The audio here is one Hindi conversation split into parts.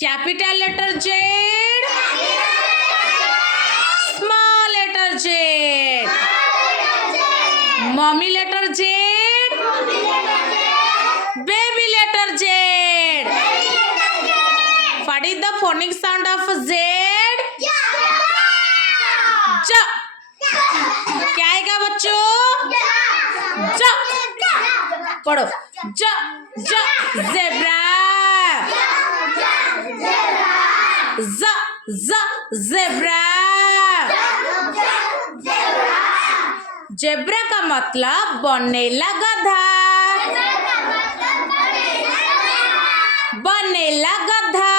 Capital letter Z, small letter Z, mummy letter Z, baby letter Z. What is the phonic sound of Z? ज. क्या आएगा बच्चों? ज. पढ़ो. ज ज zebra. ज ज zebra. जेब्रा का मतलब बनेला गधा. बनेला गधा.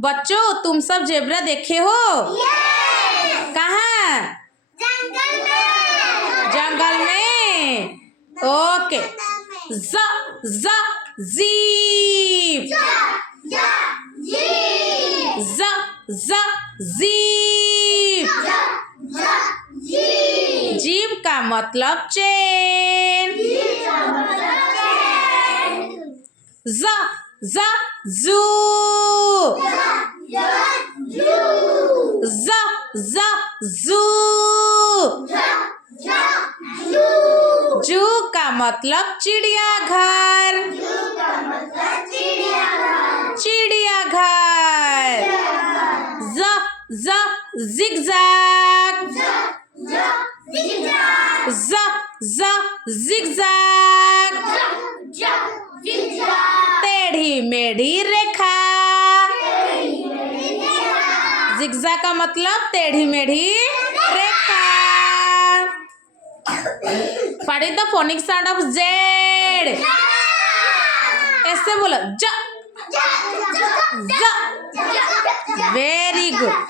बच्चों तुम सब जेब्रा देखे हो? कहाँ? जंगल में. ओके. ज ज जीप. ज ज जीप. जीप का मतलब चेन. ज ज जू. ज ज जू. जू का मतलब चिड़ियाघर. चिड़ियाघर. ज ज जिगजैग. ज ज जिगजैग. टेढ़ी मेढ़ी रेखा. जिगजैग का मतलब टेढ़ी मेढ़ी रेखा. What is the phonic sound of Z? ऐसे बोलो. ज. ज. Very good.